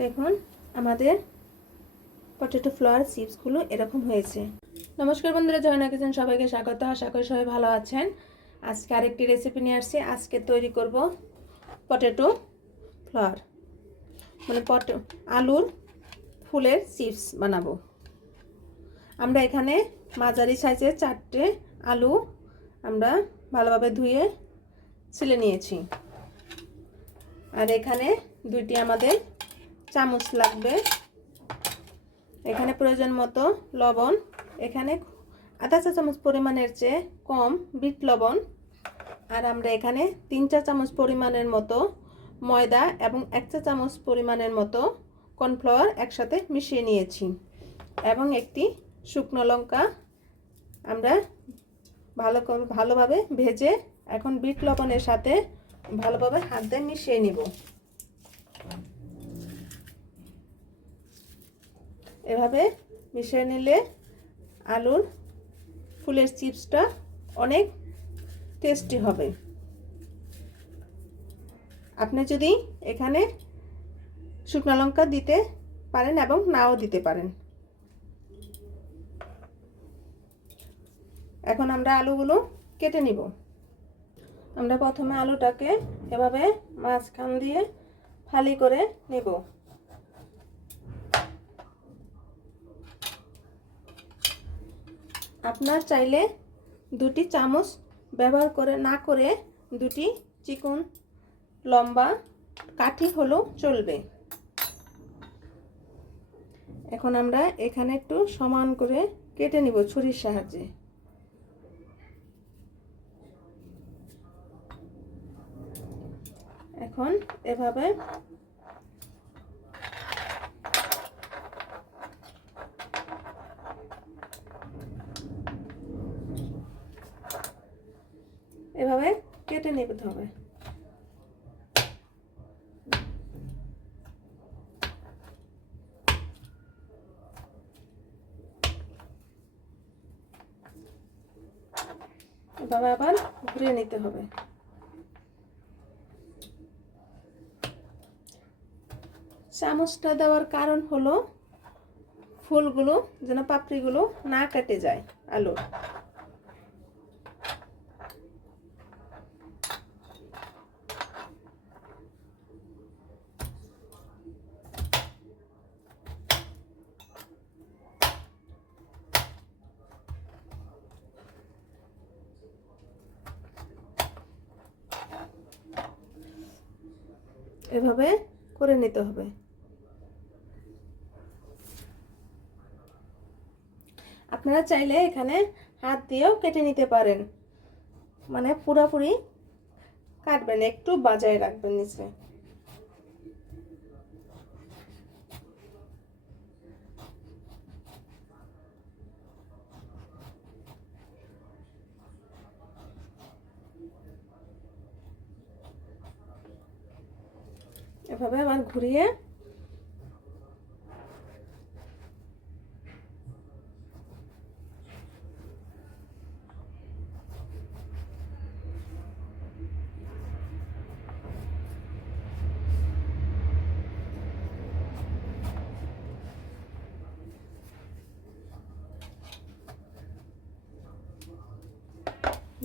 দেখুন আমাদের potato flower চিপসগুলো এরকম হয়েছে। নমস্কার বন্ধুরা, জয়না কিচেন সবাইকে স্বাগত। আশা করি সবাই ভালো আছেন। আজকে আরেকটি রেসিপি নিয়ে আসছি। আজকে তৈরি করব পটেটো ফ্লাওয়ার মানে পট আলুর ফুলের চিপস বানাবো। আমরা এখানে মাঝারি সাইজের চারটে আলু আমরা ভালোভাবে ধুয়ে ছিলে নিয়েছি। আর এখানে দুইটি আমাদের চামচ লাগবে। এখানে প্রয়োজন মতো লবণ। এখানে আধা চা চামচ পরিমাণের চেয়ে কম বিট লবণ। আর আমরা এখানে তিন চা চামচ পরিমাণের মতো ময়দা এবং এক চা চামচ পরিমাণের মতো কর্নফ্লাওয়ার একসাথে মিশিয়ে নিয়েছি। এবং একটি শুকনো লঙ্কা আমরা ভালো ভালোভাবে ভেজে এখন বিট লবণের সাথে ভালোভাবে হাত দিয়ে মিশিয়ে নিব। এভাবে মিশিয়ে নিলে আলুর ফুলের চিপসটা অনেক টেস্টি হবে। আপনি যদি এখানে শুকনো লঙ্কা দিতে পারেন এবং নাও দিতে পারেন। এখন আমরা আলুগুলো কেটে নিব। আমরা প্রথমে আলুটাকে এভাবে মাঝখান দিয়ে ফালি করে নেব। আপনার চাইলে দুটি চামচ ব্যবহার করে, না করে দুটি চিকন লম্বা কাঠি হলেও চলবে। এখন আমরা এখানে একটু সমান করে কেটে নিব ছুরির সাহায্যে। এখন এভাবে এভাবে কেটে নিতে হবে এভাবে আবার ঘুরিয়ে নিতে হবে। চামচটা দেওয়ার কারণ হলো ফুলগুলো, যেন পাপড়িগুলো না কেটে যায় আলুর। এভাবে করে নিতে হবে। আপনারা চাইলে এখানে হাত দিয়েও কেটে নিতে পারেন। মানে পুরোপুরি কাটবেন, একটু বাজায় রাখবেন নিচে। এভাবে আবার ঘুরিয়ে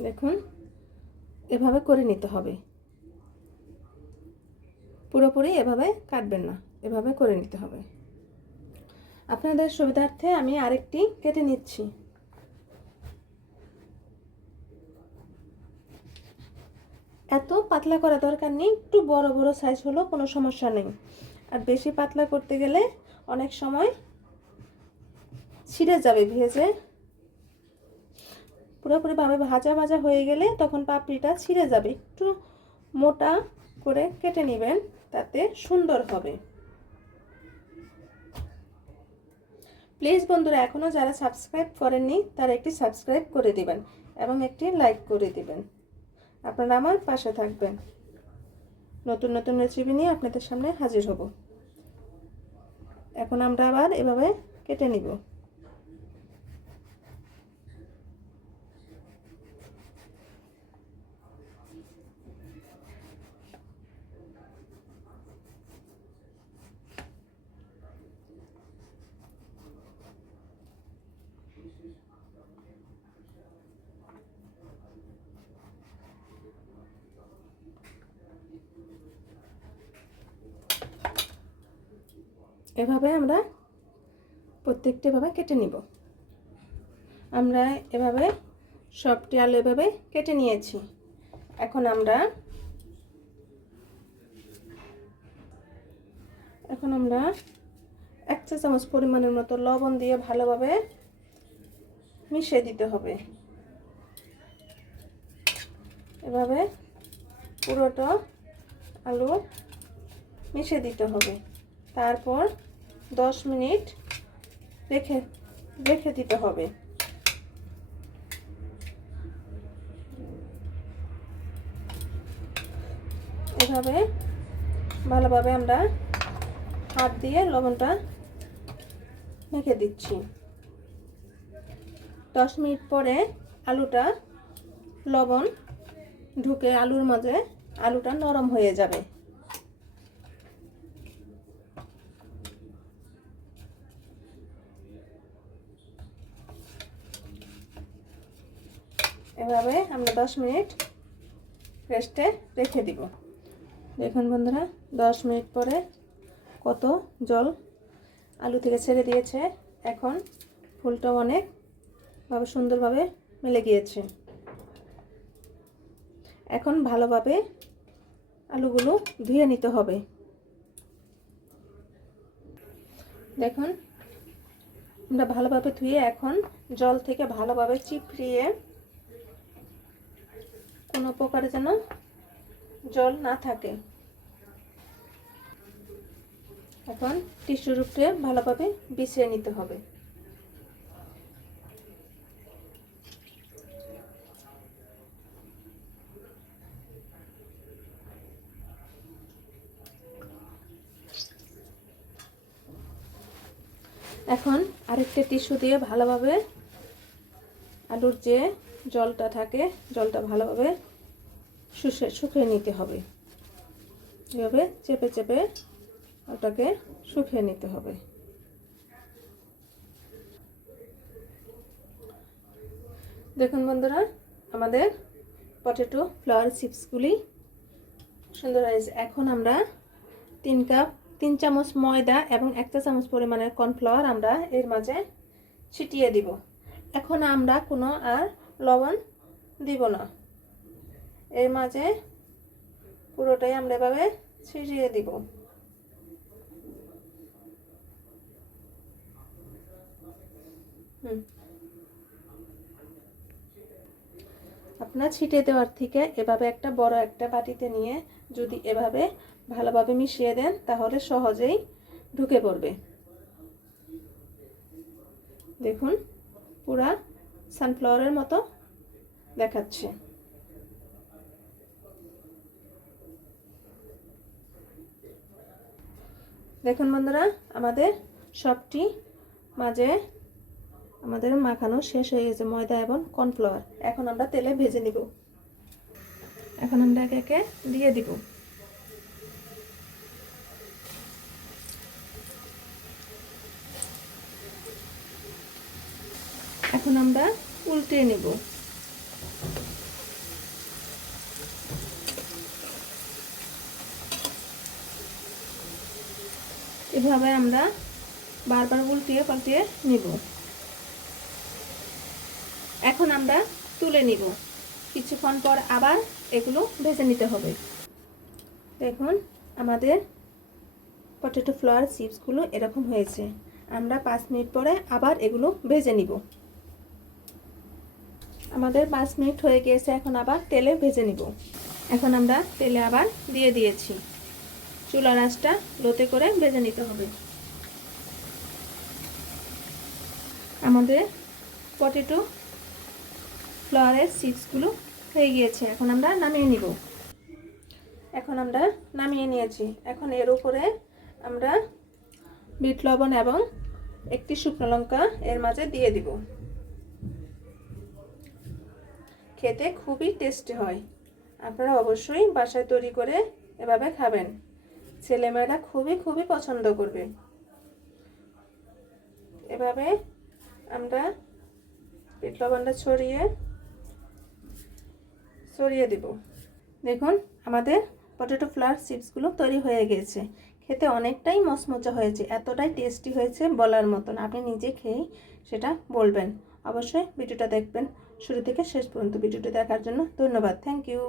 দেখুন এভাবে করে নিতে হবে। পুরোপুরি এভাবে কাটবেন না, এভাবে করে নিতে হবে। আপনাদের সুবিধার্থে আমি আরেকটি কেটে নিচ্ছি। এত পাতলা করা দরকার নেই, একটু বড় বড় সাইজ হলো কোনো সমস্যা নেই। আর বেশি পাতলা করতে গেলে অনেক সময় ছিঁড়ে যাবে ভেজে। পুরোপুরিভাবে ভাজা ভাজা হয়ে গেলে তখন পাপড়িটা ছিঁড়ে যাবে, একটু মোটা করে কেটে নেবেন। তাতে সুন্দর হবে। প্লিজ বন্ধুরা এখনও যারা সাবস্ক্রাইব করেননি, তারা একটি সাবস্ক্রাইব করে দিবেন এবং একটি লাইক করে দিবেন। আপনারা আমার পাশে থাকবেন। নতুন নতুন রেসিপি নিয়ে আপনাদের সামনে হাজির হব। এখন আমরা আবার এভাবে কেটে নিব। এভাবে আমরা প্রত্যেকটা এভাবে কেটে নিব। আমরা এভাবে সবটি আলু এভাবে কেটে নিয়েছি। এখন আমরা এখন আমরা এক চা চামচ পরিমাণের মতো লবণ দিয়ে ভালোভাবে মিশিয়ে দিতে হবে। এভাবে পুরোটা আলু মিশিয়ে দিতে হবে। তারপর দশ মিনিট রেখে রেখে দিতে হবে। এভাবে ভালোভাবে আমরা হাত দিয়ে লবণটা মেখে দিচ্ছি। দশ মিনিট পরে আলুটা, লবণ ঢুকে আলুর মাঝে আলুটা নরম হয়ে যাবে। এভাবে আমরা দশ মিনিট রেস্টে রেখে দিব। দেখুন বন্ধুরা, দশ মিনিট পরে কত জল আলু থেকে ছেড়ে দিয়েছে। এখন ফুলটা অনেকভাবে সুন্দরভাবে মিলে গিয়েছে। এখন ভালোভাবে আলুগুলো ধুয়ে নিতে হবে। দেখুন, আমরা ভালোভাবে ধুয়ে এখন জল থেকে ভালোভাবে চিপড়িয়ে কোনো প্রকারে যেন জল না থাকে। এখন টিস্যুর উপরে ভালোভাবে বিছিয়ে নিতে হবে। এখন আরেকটা টিস্যু দিয়ে ভালোভাবে আলুর যে জলটা থাকে, জলটা ভালোভাবে শুষে শুকিয়ে নিতে হবে। এভাবে চেপে চেপে ওটাকে শুকিয়ে নিতে হবে। দেখুন বন্ধুরা, আমাদের পটেটো ফ্লাওয়ার চিপসগুলি সুন্দর হয়েছে এখন আমরা তিন কাপ, তিন চামচ ময়দা এবং একটা চামচ পরিমাণের কর্নফ্লাওয়ার আমরা এর মাঝে ছিটিয়ে দিব। এখন আমরা কোনো আর লবণ দিব না। এর মাঝে পুরোটাই আমরা এভাবে ছিটিয়ে দিব। আপনার ছিটে দেওয়ার থেকে এভাবে একটা বড় একটা বাটিতে নিয়ে যদি এভাবে ভালোভাবে মিশিয়ে দেন, তাহলে সহজেই ঢুকে পড়বে। দেখুন, পুরা সানফ্লাওয়ারের মতো দেখাচ্ছে। দেখুন বন্ধুরা, আমাদের সবটি মাঝে আমাদের মাখানো শেষ হয়ে গেছে, ময়দা এবং কর্নফ্লাওয়ার। এখন আমরা তেলে ভেজে নিব। এখন আমরা একে একে দিয়ে দিব। এখন আমরা উল্টে নেব। এভাবে আমরা বারবার উল্টিয়ে পাল্টিয়ে নিব। এখন আমরা তুলে নিব। কিছুক্ষণ পর আবার এগুলো ভেজে নিতে হবে। দেখুন, আমাদের পটেটো ফ্লাওয়ার চিপসগুলো এরকম হয়েছে। আমরা পাঁচ মিনিট পরে আবার এগুলো ভেজে নিব। আমাদের পাঁচ মিনিট হয়ে গিয়েছে, এখন আবার তেলে ভেজে নিব। এখন আমরা তেলে আবার দিয়ে দিয়েছি। চুলা আঁচটা লোতে করে ভেজে নিতে হবে। আমাদের পটেটো ফ্লাওয়ারের চিপসগুলো হয়ে গিয়েছে, এখন আমরা নামিয়ে নিব। এখন আমরা নামিয়ে নিয়েছি। এখন এর উপরে আমরা বিট লবণ এবং একটি শুকনো লঙ্কা এর মাঝে দিয়ে দিব। খেতে খুবই টেস্টি হয়। আপনারা অবশ্যই বাসায় তৈরি করে এভাবে খাবেন। ছেলেমেয়েরা খুবই খুবই পছন্দ করবে। এভাবে আমরা বিট লবণটা ছড়িয়ে ছড়িয়ে দিব। দেখুন, আমাদের পটেটো ফ্লাওয়ার চিপসগুলো তৈরি হয়ে গেছে। খেতে অনেকটাই মচমচা হয়েছে, এতটাই টেস্টি হয়েছে বলার মতন। আপনি নিজে খেয়েই সেটা বলবেন। অবশ্যই ভিডিওটা দেখবেন। শুরু থেকে শেষ পর্যন্ত ভিডিওটি দেখার জন্য ধন্যবাদ। Thank you